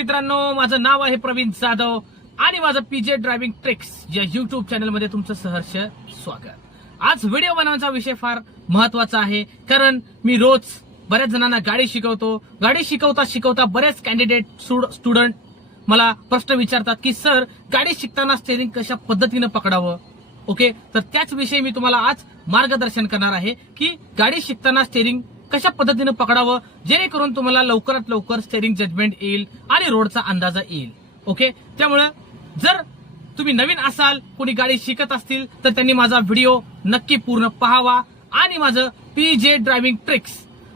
मित्रांनो माझं नाव आहे प्रवीण जाधव आणि माझं पीजे ड्रायव्हिंग ट्रिक्स या युट्यूब चॅनलमध्ये तुमचं सहर्ष स्वागत. आज व्हिडिओ बनवण्याचा विषय फार महत्त्वाचा आहे कारण मी रोज बऱ्याच जणांना गाडी शिकवतो. गाडी शिकवता शिकवता बरेच कॅन्डिडेट स्टुडंट मला प्रश्न विचारतात की सर गाडी शिकताना स्टेरिंग कशा पद्धतीनं पकडावं? ओके तर त्याच विषयी मी तुम्हाला आज मार्गदर्शन करणार आहे की गाडी शिकताना स्टेरिंग कशा पद्धतीनं पकडावं? जेणेकरून तुम्हाला लवकरात लवकर स्टेरिंग जजमेंट येईल आणि रोडचा अंदाजा येईल. ओके त्यामुळं जर तुम्ही नवीन असाल कोणी गाडी शिकत असतील तर त्यांनी माझा व्हिडिओ नक्की पूर्ण पहावा आणि माझं P J driving tricks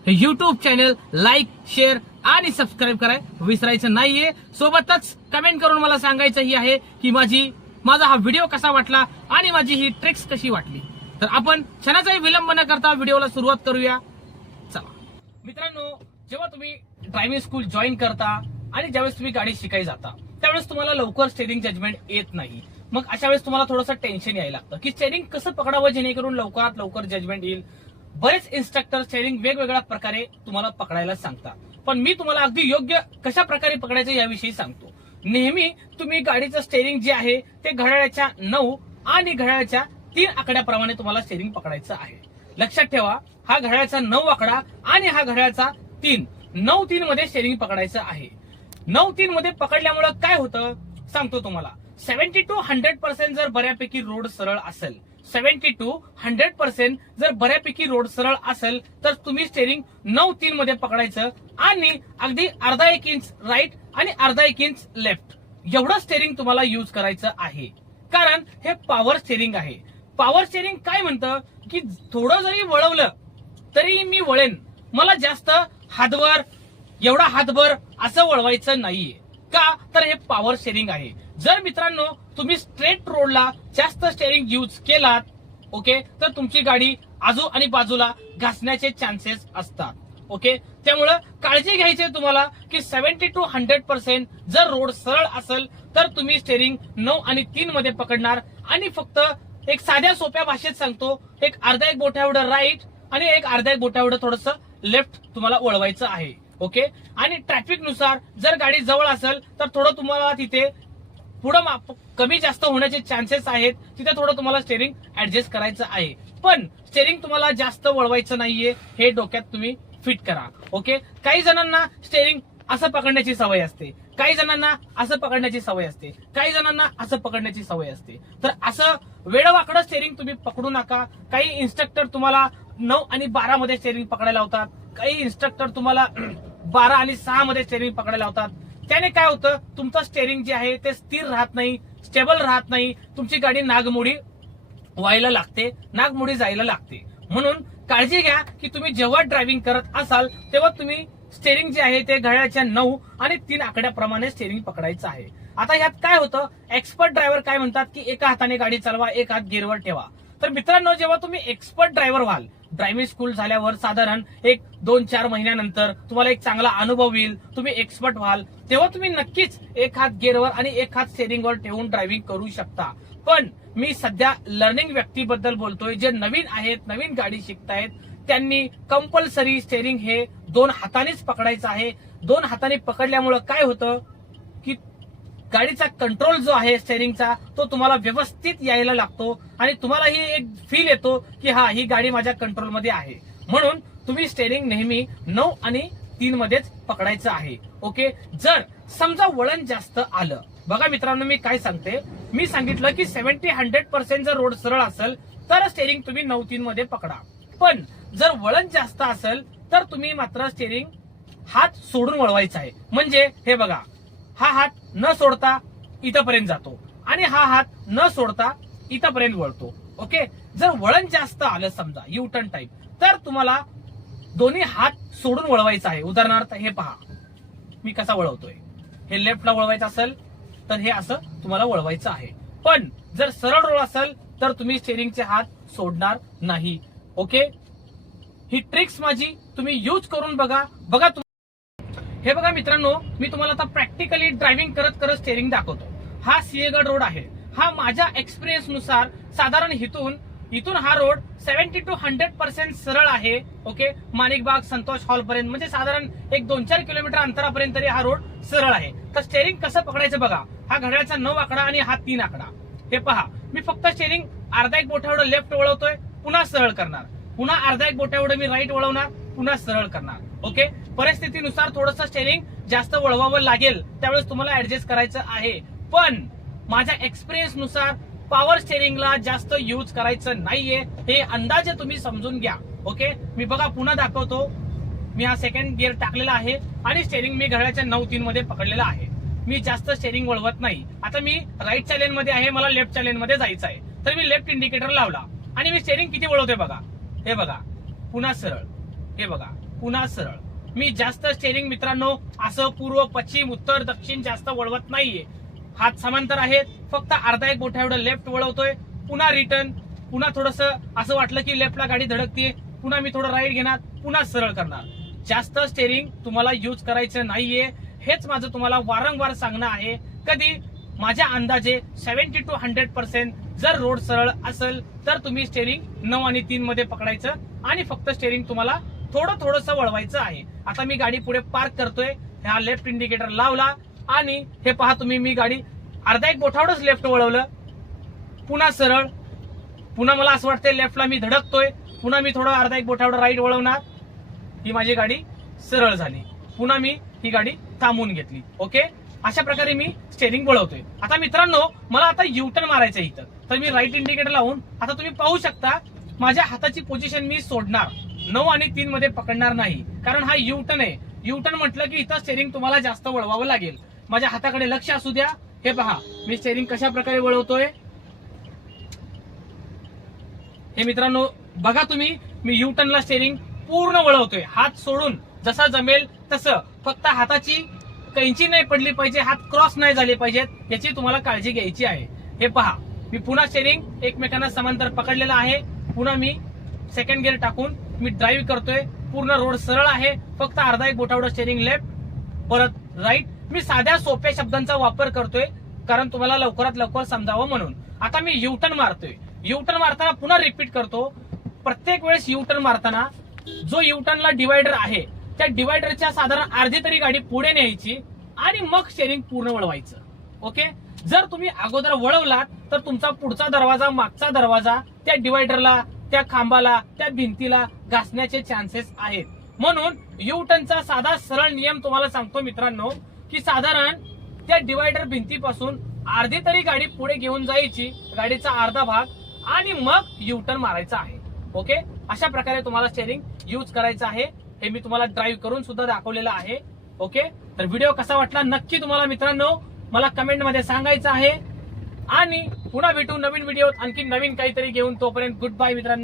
YouTube channel like share आणि सबस्क्राईब कराय विसरायचं नाहीये. सोबतच कमेंट करून मला सांगायचंही आहे की माझी माझा हा व्हिडिओ कसा वाटला आणि माझी ही ट्रिक्स कशी वाटली. तर आपण क्षणाचाही विलंब न करता व्हिडिओला सुरुवात करूया. मित्रांनो जेव्हा तुम्ही ड्रायव्हिंग स्कूल जॉईन करता आणि ज्यावेळेस तुम्ही गाडी शिकायला जाता त्यावेळेस तुम्हाला लवकर स्टेरिंग जजमेंट येत नाही. मग अशा वेळेस तुम्हाला थोडंसं टेन्शन यायला लागतं की स्टेरिंग कसं पकडावं जेणेकरून लवकरात लवकर जजमेंट येईल? बरेच इन्स्ट्रक्टर स्टेरिंग वेगवेगळ्या प्रकारे तुम्हाला पकडायला सांगतात. पण मी तुम्हाला अगदी योग्य कशा प्रकारे पकडायचं याविषयी सांगतो. नेहमी तुम्ही गाडीचं स्टेरिंग जे आहे ते घड्याळाच्या नऊ आणि घड्याळाच्या तीन आकड्याप्रमाणे तुम्हाला स्टेरिंग पकडायचं आहे. लक्षात ठेवा हा घड्याळाचा नऊ आकडा आणि हा घड्याळाचा तीन. नऊ तीन मध्ये स्टेरिंग पकडायचं आहे. नऊ तीन मध्ये पकडल्यामुळं काय होतं? सांगतो तुम्हाला. सेव्हन्टी टू हंड्रेड पर्सेंट जर बऱ्यापैकी रोड सरळ असेल सेव्हन्टी टू हंड्रेड पर्सेंट जर बऱ्यापैकी रोड सरळ असेल तर तुम्ही स्टेरिंग नऊ तीन मध्ये पकडायचं आणि अगदी अर्धा एक इंच राईट आणि अर्धा एक इंच लेफ्ट एवढं स्टेरिंग तुम्हाला युज करायचं आहे. कारण हे पॉवर स्टेरिंग आहे. पॉवर शेअरिंग काय म्हणतं? की थोडं जरी वळवलं तरी मी वळेन. मला जास्त हातभर एवढा हातभर असं वळवायचं नाहीये. का? तर हे पॉवर शेअरिंग आहे. जर मित्रांनो तुम्ही स्ट्रेट रोडला जास्त स्टेअरिंग यूज केलात ओके तर तुमची गाडी आजू आणि बाजूला घासण्याचे चान्सेस असतात ओके त्यामुळं काळजी घ्यायची तुम्हाला की सेव्हन्टी टू हंड्रेड पर्सेंट जर रोड सरळ असेल तर तुम्ही स्टेरिंग नऊ आणि तीन मध्ये पकडणार आणि फक्त एक साध्या सोप्या भाषेत सांगतो एक अर्धा एक बोटा एवढं राईट आणि एक अर्धा एक बोटा एवढं थोडस लेफ्ट तुम्हाला वळवायचं आहे ओके आणि ट्रॅफिकनुसार जर गाडी जवळ असेल तर थोडं तुम्हाला तिथे पुढं कमी जास्त होण्याचे चान्सेस आहेत तिथे थोडं तुम्हाला स्टेरिंग ऍडजस्ट करायचं आहे. पण स्टेरिंग तुम्हाला जास्त वळवायचं नाहीये हे डोक्यात तुम्ही फिट करा ओके काही जणांना स्टेरिंग असं पकडण्याची सवय असते. काही जणांना असं पकडण्याची सवय असते. काही जणांना असं पकडण्याची सवय असते. तर असं वेळवाकडं स्टेरिंग तुम्ही पकडू नका. काही इन्स्ट्रक्टर तुम्हाला नऊ आणि बारा मध्ये स्टेरिंग पकडायला होतात काही इन्स्ट्रक्टर तुम्हाला बारा आणि सहा मध्ये स्टेरिंग पकडायला होतात त्याने काय होतं? तुमचं स्टेरिंग जे आहे ते स्थिर राहत नाही स्टेबल राहत नाही. तुमची गाडी नागमोडी व्हायला लागते नागमोडी जायला लागते. म्हणून काळजी घ्या की तुम्ही जेव्हा ड्रायव्हिंग करत असाल तेव्हा तुम्ही स्टेरिंग जे आहे ते घड्याळाच्या नऊ आणि तीन आकड्याप्रमाणे स्टेरिंग पकडायचं आहे. आता यात काय होतं? एक्सपर्ट ड्रायव्हर काय म्हणतात की एका हाताने गाडी चालवा एक हात गिअरवर ठेवा. तर मित्रांनो जेव्हा तुम्ही एक्सपर्ट ड्रायव्हर व्हाल ड्रायव्हिंग स्कूल झाल्यावर साधारण एक दोन चार महिन्यानंतर तुम्हाला एक चांगला अनुभव येईल. तुम्ही एक्सपर्ट व्हाल तेव्हा तुम्ही नक्कीच एक हात गेअरवर आणि एक हात स्टेरिंगवर ठेवून ड्रायव्हिंग करू शकता. पण मी सध्या लर्निंग व्यक्तीबद्दल बोलतोय जे नवीन आहेत नवीन गाडी शिकतायत त्यांनी कंपल्सरी स्टेरिंग हे दोन हातानेच पकडायचं आहे. दोन हाताने पकडल्यामुळं काय होतं की गाडीचा कंट्रोल जो आहे स्टेरिंगचा तो तुम्हाला व्यवस्थित यायला लागतो आणि तुम्हालाही एक फील येतो की हा ही गाडी माझ्या कंट्रोलमध्ये आहे. म्हणून तुम्ही स्टेरिंग नेहमी नऊ आणि तीन मध्येच पकडायचं आहे. ओके जर समजा वळण जास्त आलं. बघा मित्रांनो मी काय सांगते? मी सांगितलं की सेव्हन्टी हंड्रेड पर्सेंट जर रोड सरळ असेल तर स्टेरिंग तुम्ही नऊ तीन मध्ये पकडा. पण जर वळण जास्त असेल तर तुम्ही मात्र स्टेरिंग हात सोडून वळवायचा आहे. म्हणजे हे बघा हा हात न सोडता इथपर्यंत जातो आणि हा हात न सोडता इथपर्यंत वळतो. ओके? जर वळण जास्त आलं समजा यू टर्न टाईप तर तुम्हाला दोन्ही हात सोडून वळवायचा आहे. उदाहरणार्थ हे पहा. मी कसा वळवतोय? हे लेफ्टला वळवायचं असेल तर हे असं तुम्हाला वळवायचं आहे. पण जर सरळ रोड असेल तर तुम्ही स्टेरिंगचे हात सोडणार नाही. ओके? ही ट्रिक्स माझी तुम्ही यूज करून बघा. बघा हे बघा मित्रांनो मी तुम्हाला आता प्रॅक्टिकली ड्रायव्हिंग करत करत स्टेअरिंग दाखवतो. हा सिंहगड रोड आहे. हा माझ्या एक्सपिरियन्सनुसार साधारण इथून इथून हा road seventy to hundred percent सरळ आहे. ओके? माणिकबाग संतोष हॉल पर्यंत म्हणजे साधारण एक दोन चार किलोमीटर अंतरापर्यंत तरी हा रोड सरळ आहे. तर स्टेअरिंग कसं पकडायचं बघा. हा घड्याळचा नऊ आकडा आणि हा तीन आकडा. हे पहा. मी फक्त स्टेअरिंग अर्धा एक बोटा एवढं लेफ्ट वळवतोय. पुन्हा सरळ करणार. पुन्हा अर्धा एक बोटा एवढं मी राईट वळवणार पुन्हा सरळ करणार. ओके परिस्थितीनुसार थोडस स्टेरिंग जास्त वळवावं लागेल. त्यावेळेस तुम्हाला ऍडजस्ट करायचं आहे. पण माझ्या एक्सपिरियन्सनुसार पॉवर स्टेरिंगला जास्त यूज करायचं नाहीये. हे अंदाजे तुम्ही समजून घ्या. ओके मी बघा पुन्हा दाखवतो. मी हा सेकंड गिअर टाकलेला आहे आणि स्टेरिंग मी घड्याच्या नऊ तीन मध्ये पकडलेला आहे. मी जास्त स्टेरिंग वळवत नाही. आता मी राईटच्या लेन मध्ये आहे मला लेफ्टच्या लेन मध्ये जायचं आहे. तर मी लेफ्ट इंडिकेटर लावला. आणि मी स्टेरिंग किती वळवतोय बघा. हे बघा. पुन्हा सरळ. हे बघा. पुन्हा सरळ. मी जास्त स्टेरिंग मित्रांनो असं पूर्व पश्चिम उत्तर दक्षिण जास्त वळवत नाहीये. हात समांतर आहेत. फक्त अर्धा एक बोटा एवढं लेफ्ट वळवतोय. पुन्हा रिटर्न पुन्हा थोडस असं वाटलं की लेफ्टला गाडी धडकते पुन्हा मी थोडं राईट घेणार. पुन्हा सरळ करणार. जास्त स्टेरिंग तुम्हाला यूज करायचं नाहीये. हेच माझं तुम्हाला वारंवार सांगणं आहे. कधी? माझ्या अंदाजे सेव्हन्टी टू हंड्रेड पर्सेंट जर रोड सरळ असेल तर तुम्ही स्टेरिंग नऊ आणि तीन मध्ये पकडायचं आणि फक्त स्टेरिंग तुम्हाला थोडं थोडस वळवायचं आहे. आता मी गाडी पुढे पार्क करतोय हा लेफ्ट इंडिकेटर लावला आणि हे पहा तुम्ही मी गाडी अर्धा एक बोठावडच लेफ्ट वळवलं. पुन्हा सरळ. पुन्हा मला असं वाटतंय लेफ्टला मी धडकतोय. पुन्हा मी थोडं अर्धा एक बोठावडं राईट वळवणार. ही माझी गाडी सरळ झाली. पुन्हा मी ही गाडी थांबवून घेतली. ओके अशा प्रकारे मी स्टेरिंग वळवतोय. आता मित्रांनो मला आता युटर्न मारायचं आहे इथं. तर मी राईट इंडिकेटर लावून आता तुम्ही पाहू शकता माझ्या हाताची पोझिशन मी सोडणार. नऊ आणि तीन मध्ये पकडणार नाही. कारण हा युटर्न आहे. युटर्न म्हटलं की इथं स्टेरिंग तुम्हाला जास्त वळवावं लागेल. माझ्या हाताकडे लक्ष असू द्या. हे पहा मी स्टेरिंग कशा प्रकारे वळवतोय? हे मित्रांनो बघा तुम्ही मी युटर्नला स्टेरिंग पूर्ण वळवतोय. हात सोडून जसा जमेल तसं. फक्त हाताची कैंची नाही पडली पाहिजे हात क्रॉस नाही झाले पाहिजेत याची तुम्हाला काळजी घ्यायची आहे. हे पहा मी पुन्हा स्टेरिंग एकमेकांना समांतर पकडलेलं आहे. पुन्हा मी सेकंड गिअर टाकून मी ड्राईव्ह करतोय. पूर्ण रोड सरळ आहे. फक्त अर्धा एक बोटावडा स्टेरिंग लेफ्ट परत राईट मी साध्या सोप्या शब्दांचा वापर करतोय कारण तुम्हाला लवकरात लवकर समजावं म्हणून. आता मी युटर्न मारतोय. युटर्न मारताना पुन्हा रिपीट करतो. प्रत्येक वेळेस युटर्न मारताना जो युटर्नला डिवायडर आहे त्या डिवायडरच्या साधारण अर्धी तरी गाडी पुढे न्यायची आणि मग शेअरिंग पूर्ण वळवायचं. ओके जर तुम्ही अगोदर वळवलात तर तुमचा पुढचा दरवाजा मागचा दरवाजा त्या डिवायडरला त्या खांबाला त्या भिंतीला घासण्याचे चान्सेस आहेत. म्हणून युटर्नचा साधा सरळ नियम तुम्हाला सांगतो मित्रांनो की साधारण त्या डिवायडर भिंतीपासून अर्धी तरी गाडी पुढे घेऊन जायची गाडीचा अर्धा भाग आणि मग युटर्न मारायचा आहे. ओके अशा प्रकारे तुम्हाला स्टेअरिंग यूज करायचं आहे. हे मी तुम्हाला ड्राईव्ह करून सुद्धा दाखवलेलं आहे. ओके तर व्हिडिओ कसा वाटला नक्की तुम्हाला मित्रांनो मला कमेंटमध्ये सांगायचं आहे. आणि पुन्हा भेटू नवीन व्हिडिओ आणखी नवीन काहीतरी घेऊन तोपर्यंत गुड बाय मित्रांनो.